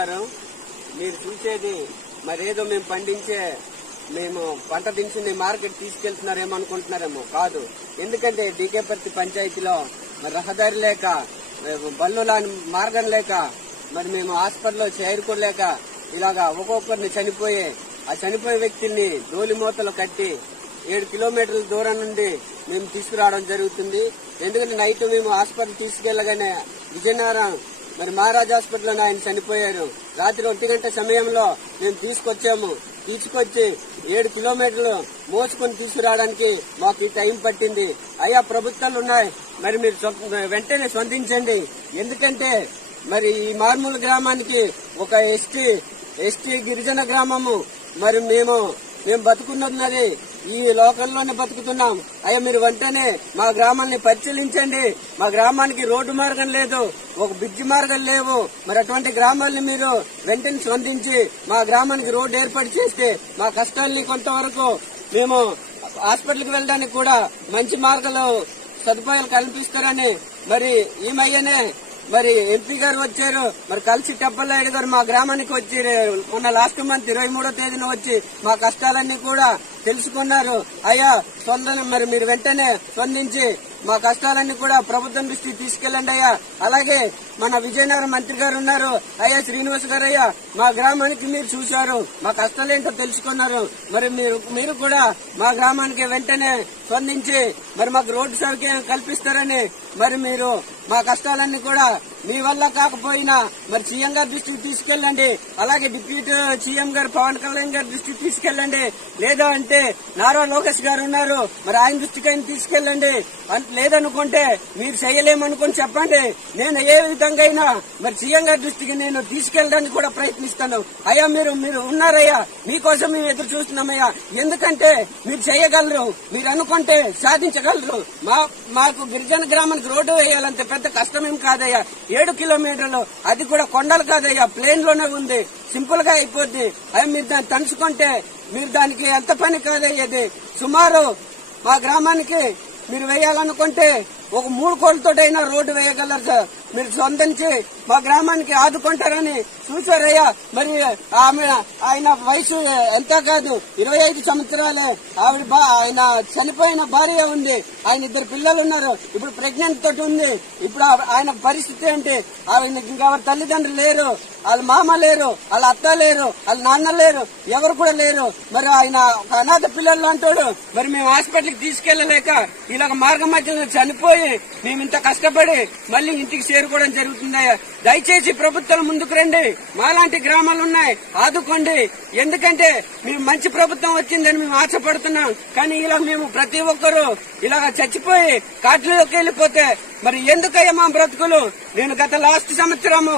నమస్కారం మీరు చూసేది మరేదో మేము పండించే మేము పంట దించింది మార్కెట్ తీసుకెళ్తున్నారేమో అనుకుంటున్నారేమో కాదు ఎందుకంటే డీకేపర్తి పంచాయతీలో మరి రహదారి లేక బళ్ళు లాని మార్గం లేక మరి మేము హాస్పిటల్లో చేరుకోలేక ఇలాగా ఒక్కొక్కరిని చనిపోయే ఆ చనిపోయే వ్యక్తిని మూతలు కట్టి ఏడు కిలోమీటర్ల దూరం నుండి మేము తీసుకురావడం జరుగుతుంది ఎందుకంటే నైట్ మేము హాస్పిటల్ తీసుకెళ్లగానే విజయనగరం మరి మహారాజ్ హాస్పిటల్లో ఆయన చనిపోయారు రాత్రి ఒంటి గంట సమయంలో మేము తీసుకొచ్చాము తీసుకొచ్చి ఏడు కిలోమీటర్లు మోసుకొని తీసుకురావడానికి మాకు ఈ టైం పట్టింది అయ్యా ప్రభుత్వాలు ఉన్నాయి మరి మీరు వెంటనే స్పందించండి ఎందుకంటే మరి ఈ మార్మూల గ్రామానికి ఒక ఎస్టీ ఎస్టీ గిరిజన గ్రామము మరి మేము మేము బతుకున్నది ఈ లోకల్లోనే బతుకుతున్నాం అయ్యా మీరు వెంటనే మా గ్రామాన్ని పరిశీలించండి మా గ్రామానికి రోడ్డు మార్గం లేదు ఒక బ్రిడ్జి మార్గం లేవు మరి అటువంటి గ్రామాల్ని మీరు వెంటనే స్పందించి మా గ్రామానికి రోడ్డు ఏర్పాటు చేస్తే మా కష్టాల్ని కొంతవరకు మేము హాస్పిటల్కి వెళ్ళడానికి కూడా మంచి మార్గాలు సదుపాయాలు కల్పిస్తారని మరి ఈమయ్యనే మరి ఎంపీ గారు వచ్చారు మరి కలిసి టప్పలనాయుడు గారు మా గ్రామానికి వచ్చి మొన్న లాస్ట్ మంత్ ఇరవై మూడో తేదీన వచ్చి మా కష్టాలన్నీ కూడా తెలుసుకున్నారు అయ్యా సొంత మరి మీరు వెంటనే స్పందించి మా కష్టాలన్నీ కూడా ప్రభుత్వం దృష్టికి తీసుకెళ్ళండి అయ్యా అలాగే మన విజయనగరం మంత్రి గారు ఉన్నారు అయ్యా శ్రీనివాస్ గారు అయ్యా మా గ్రామానికి మీరు చూశారు మా కష్టాలు ఏంటో తెలుసుకున్నారు మరి మీరు మీరు కూడా మా గ్రామానికి వెంటనే స్పందించి మరి మాకు రోడ్డు సౌకర్యం కల్పిస్తారని మరి మీరు మా కష్టాలన్నీ కూడా మీ వల్ల కాకపోయినా మరి సీఎం గారి దృష్టికి తీసుకెళ్ళండి అలాగే డిప్యూటీ సీఎం గారు పవన్ కళ్యాణ్ గారి దృష్టికి తీసుకెళ్ళండి లేదా అంటే నారా లోకేష్ గారు ఉన్నారు మరి ఆయన దృష్టికి తీసుకెళ్ళండి లేదనుకుంటే మీరు చేయలేమనుకుని చెప్పండి నేను ఏ విధంగా అయినా మరి సీఎం గారి దృష్టికి నేను తీసుకెళ్ళడానికి కూడా ప్రయత్నిస్తాను అయ్యా మీరు మీరు ఉన్నారయ్యా మీకోసం మేము ఎదురు చూస్తున్నామయ్యా ఎందుకంటే మీరు చేయగలరు మీరు అనుకుంటే సాధించగలరు మా మాకు గిరిజన గ్రామానికి రోడ్డు వేయాలంటే పెద్ద కష్టమేం కాదయ్యా ఏడు కిలోమీటర్లు అది కూడా కొండలు కాదయ్యా ప్లేన్ లోనే ఉంది సింపుల్ గా అయిపోద్ది అవి మీరు దాన్ని తలుచుకుంటే మీరు దానికి ఎంత పని కాదయ్యేది సుమారు మా గ్రామానికి మీరు వేయాలనుకుంటే ఒక మూడు కోళ్ళతోటైనా రోడ్డు వేయగలరు సార్ మీరు స్పందించి మా గ్రామానికి ఆదుకుంటారని చూసారయ్యా మరి ఆమె ఆయన వయసు ఎంత కాదు ఇరవై ఐదు సంవత్సరాలే ఆవిడ ఆయన చనిపోయిన భార్య ఉంది ఆయన ఇద్దరు పిల్లలు ఉన్నారు ఇప్పుడు ప్రెగ్నెంట్ తోటి ఉంది ఇప్పుడు ఆయన పరిస్థితి ఏంటి ఆవిడ ఇంకా తల్లిదండ్రులు లేరు వాళ్ళ మామ లేరు వాళ్ళ అత్త లేరు వాళ్ళ నాన్న లేరు ఎవరు కూడా లేరు మరి ఆయన ఒక అనాథ పిల్లలు అంటాడు మరి మేము హాస్పిటల్కి తీసుకెళ్లలేక ఇలా మార్గం మధ్యలో చనిపోయి మేము ఇంత కష్టపడి మళ్ళీ ఇంటికి చేరుకోవడం జరుగుతుంది దయచేసి ప్రభుత్వం ముందుకు రండి మాలాంటి గ్రామాలు ఉన్నాయి ఆదుకోండి ఎందుకంటే మేము మంచి ప్రభుత్వం వచ్చిందని మేము ఆశపడుతున్నాం కానీ ఇలా మేము ప్రతి ఒక్కరూ ఇలా చచ్చిపోయి కాట్లలోకి వెళ్ళిపోతే మరి ఎందుకయ్యా మా బ్రతుకులు నేను గత లాస్ట్ సంవత్సరము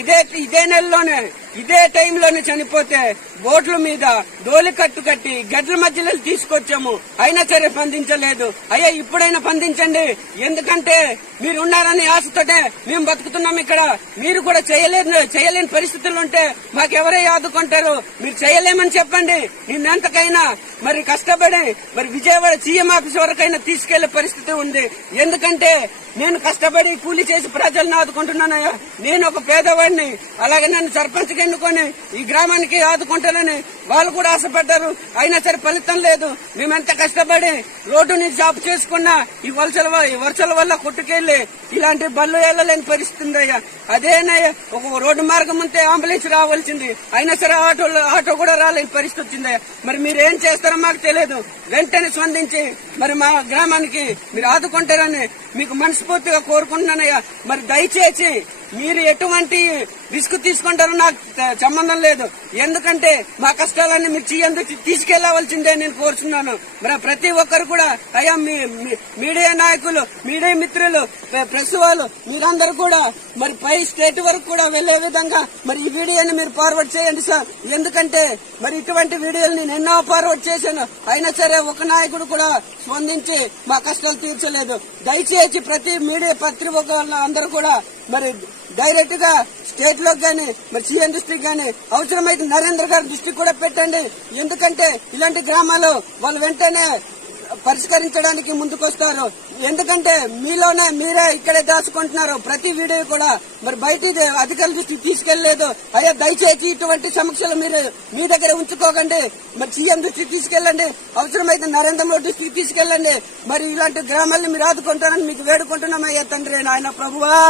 ఇదే ఇదే నెలలోనే ఇదే టైంలోనే చనిపోతే బోట్ల మీద డోలి కట్టు కట్టి గడ్ల మధ్యలో తీసుకొచ్చాము అయినా సరే స్పందించలేదు అయ్యా ఇప్పుడైనా స్పందించండి ఎందుకంటే మీరు ఉన్నారని ఆశతోటే మేము బతుకుతున్నాం ఇక్కడ మీరు కూడా చేయలేదు చేయలేని పరిస్థితులు ఉంటే మాకెవరే ఆదుకుంటారు మీరు చేయలేమని చెప్పండి నిన్నెంతకైనా మరి కష్టపడి మరి విజయవాడ సీఎం ఆఫీస్ వరకైనా తీసుకెళ్లే పరిస్థితి ఉంది ఎందుకంటే నేను కష్టపడి కూలీ చేసి ప్రజలను ఆదుకుంటున్నానయ్యా నేను ఒక పేదవాడిని అలాగే నన్ను సర్పంచ్ ఎన్నుకొని ఈ గ్రామానికి ఆదుకుంటానని వాళ్ళు కూడా ఆశపడ్డారు అయినా సరే ఫలితం లేదు మేమెంత కష్టపడి రోడ్డు నుంచి జాబ్ చేసుకున్నా ఈ వలసల ఈ వరుసల వల్ల కొట్టుకెళ్లి ఇలాంటి బళ్ళు వెళ్ళలేని పరిస్థితి ఉందయ్యా అదేనయ్యా ఒక రోడ్డు మార్గం ఉంటే అంబులెన్స్ రావాల్సింది అయినా సరే ఆటో ఆటో కూడా రాలేని పరిస్థితి వచ్చిందయ్యా మరి మీరు ఏం చేస్తారో మాకు తెలియదు వెంటనే స్పందించి మరి మా గ్రామానికి మీరు ఆదుకుంటారని మీకు మనస్ఫూర్తిగా కోరుకుంటున్నానయ్యా మరి దయచేసి మీరు ఎటువంటి రిస్క్ తీసుకుంటారో నాకు సంబంధం లేదు ఎందుకంటే మా నష్టాలన్నీ మీరు చేయందు తీసుకెళ్లవలసిందే నేను కోరుతున్నాను మరి ప్రతి ఒక్కరు కూడా అయ్యా మీ మీడియా నాయకులు మీడియా మిత్రులు ప్రెస్ వాళ్ళు మీరందరూ కూడా మరి పై స్టేట్ వరకు కూడా వెళ్లే విధంగా మరి ఈ వీడియోని మీరు ఫార్వర్డ్ చేయండి సార్ ఎందుకంటే మరి ఇటువంటి వీడియోలు నేను ఎన్నో ఫార్వర్డ్ చేశాను అయినా సరే ఒక నాయకుడు కూడా స్పందించి మా కష్టాలు తీర్చలేదు దయచేసి ప్రతి మీడియా పత్రిక అందరూ కూడా మరి డైరెక్ట్ గా స్టేట్ లో కానీ మరి సీఎం డిస్టిక్ కానీ అవసరమైతే నరేంద్ర గారి దృష్టికి కూడా పెట్టండి ఎందుకంటే ఇలాంటి గ్రామాలు వాళ్ళు వెంటనే పరిష్కరించడానికి ముందుకొస్తారు ఎందుకంటే మీలోనే మీరే ఇక్కడే దాచుకుంటున్నారు ప్రతి వీడియో కూడా మరి బయట అధికారుల దృష్టికి తీసుకెళ్లలేదు అయ్యా దయచేసి ఇటువంటి సమస్యలు మీరు మీ దగ్గర ఉంచుకోకండి మరి సీఎం దృష్టికి తీసుకెళ్ళండి అవసరమైతే నరేంద్ర మోడీ దృష్టికి తీసుకెళ్ళండి మరి ఇలాంటి గ్రామాలను మీరు ఆదుకుంటారని మీకు వేడుకుంటున్నాం అయ్యా తండ్రి నాయన ప్రభువా